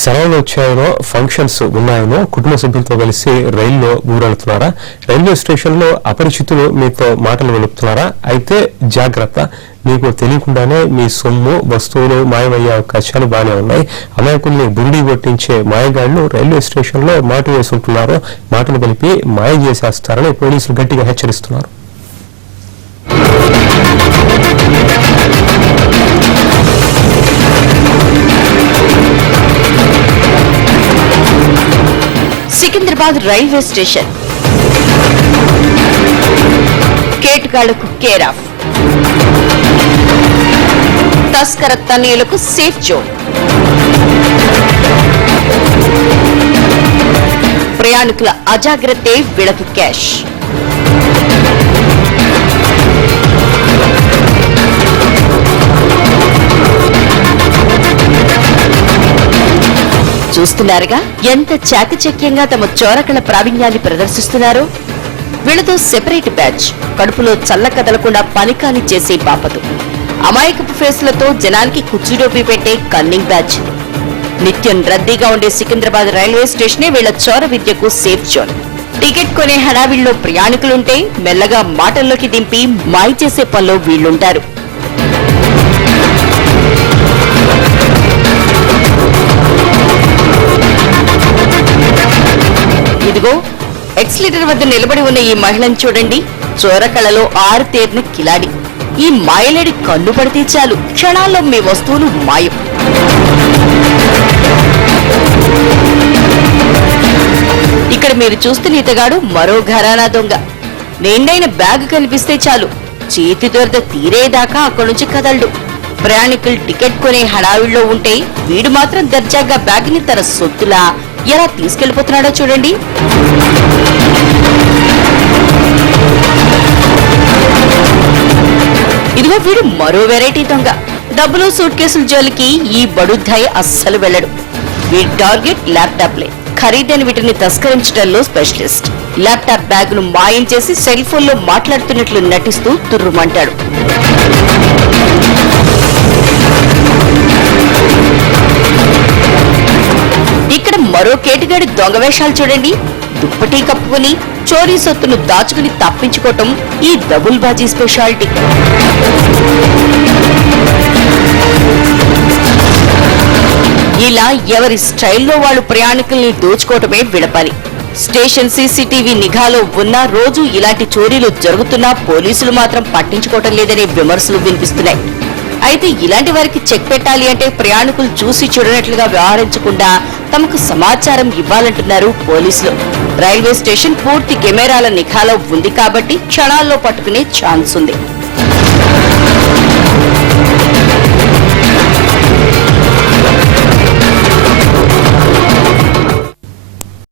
సెలవులు వచ్చాయనో ఫంక్షన్స్ ఉన్నాయనో కుటుంబ సభ్యులతో కలిసి రైల్లో ఊరెళ్తున్నారా? రైల్వే స్టేషన్లో అపరిచితులు మీతో మాటలు వెలుపుతున్నారా? అయితే జాగ్రత్త, మీకు తెలియకుండానే మీ సొమ్ము వస్తువులు మాయమయ్యే అవకాశాలు బాగానే ఉన్నాయి. అమాయకుల్ని బురిడి కొట్టించే మాయగాళ్లు రైల్వే స్టేషన్లో మాటు వేసుకుంటున్నారు. మాటలు కలిపి మాయ చేసేస్తారని పోలీసులు గట్టిగా హెచ్చరిస్తున్నారు. సికింద్రాబాద్ రైల్వే స్టేషన్ కేటుగాళ్లకు కేర్ ఆఫ్, తస్కర తనయులకు సేఫ్ జోన్. ప్రయాణికుల అజాగ్రత్తే వీళ్లకు క్యాష్. చూస్తున్నారుగా ఎంత చాకచక్యంగా తమ చోరకళ ప్రావీణ్యాన్ని ప్రదర్శిస్తున్నారో. వీళ్లతో సెపరేట్ బ్యాచ్, కడుపులో చల్ల కదలకుండా పనికాని చేసే బాపతు, అమాయకపు ఫేసులతో జనానికి కుర్చీడోపి పెట్టే కన్నింగ్ బ్యాచ్. నిత్యం రద్దీగా ఉండే సికింద్రాబాద్ రైల్వే స్టేషనే వీళ్ల చోర విద్యకు సేఫ్ జోన్. టికెట్ కొనే హడావిడిలో ప్రయాణికులుంటే మెల్లగా మాటల్లోకి దింపి మాయ చేసే పనిలో వీళ్లుంటారు. ఇదిగో ఎక్సిలేటర్ వద్ద నిలబడి ఉన్న ఈ మహిళను చూడండి. చోరకళలో ఆరుతేరిన కిలాడి. ఈ మాయలేడి కన్ను పడితే చాలు, క్షణాల్లో మీ వస్తువులు మాయం. ఇక్కడ మీరు చూస్తున్న ఇతగాడు మరో ఘరానా దొంగ. నిండైన బ్యాగ్ కనిపిస్తే చాలు, చేతి దొరద తీరేదాకా అక్కడి నుంచి కదలడు. ప్రయాణికులు టికెట్ కొనే హడావిడిలో ఉంటే వీడు మాత్రం దర్జాగా బ్యాగ్ ని తన సొత్తులా ఎలా తీసుకెళ్లిపోతున్నాడో చూడండి. ఇదిగో వీడు మరో వెరైటీ దొంగ. డబ్బులు సూట్ కేసుల జోలికి ఈ బడుద్దాయి అస్సలు వెళ్లడు. వీడి టార్గెట్ ల్యాప్టాప్లే. ఖరీదైన వీటిని తస్కరించడంలో స్పెషలిస్ట్. ల్యాప్టాప్ బ్యాగ్ ను మాయం చేసి సెల్ ఫోన్ లో మాట్లాడుతున్నట్లు నటిస్తూ తుర్రుమంటాడు. ఇక్కడ మరో కేటుగాడి దొంగ వేషాలు చూడండి. దుప్పటి కప్పుకుని చోరీ సొత్తును దాచుకుని తప్పించుకోవటం ఈ డబుల్ బాజీ స్పెషాలిటీ. ఇలా ఎవరి స్టైల్లో వాళ్ళు ప్రయాణికుల్ని దోచుకోవటమే విడపని. స్టేషన్ సీసీటీవీ నిఘాలో ఉన్న రోజు ఇలాంటి చోరీలు జరుగుతున్నా పోలీసులు మాత్రం పట్టించుకోవటం లేదనే విమర్శలు వినిపిస్తున్నాయి. అయితే ఇలాంటి వారికి చెక్ పెట్టాలి అంటే ప్రయాణికులు చూసి చూడనట్లుగా వ్యవహరించకుండా తమకు సమాచారం ఇవ్వాలంటున్నారు పోలీసులు. రైల్వే స్టేషన్ పూర్తి కెమెరాల నిఘాలో ఉంది కాబట్టి క్షణాల్లో పట్టుకునే ఛాన్స్ ఉంది.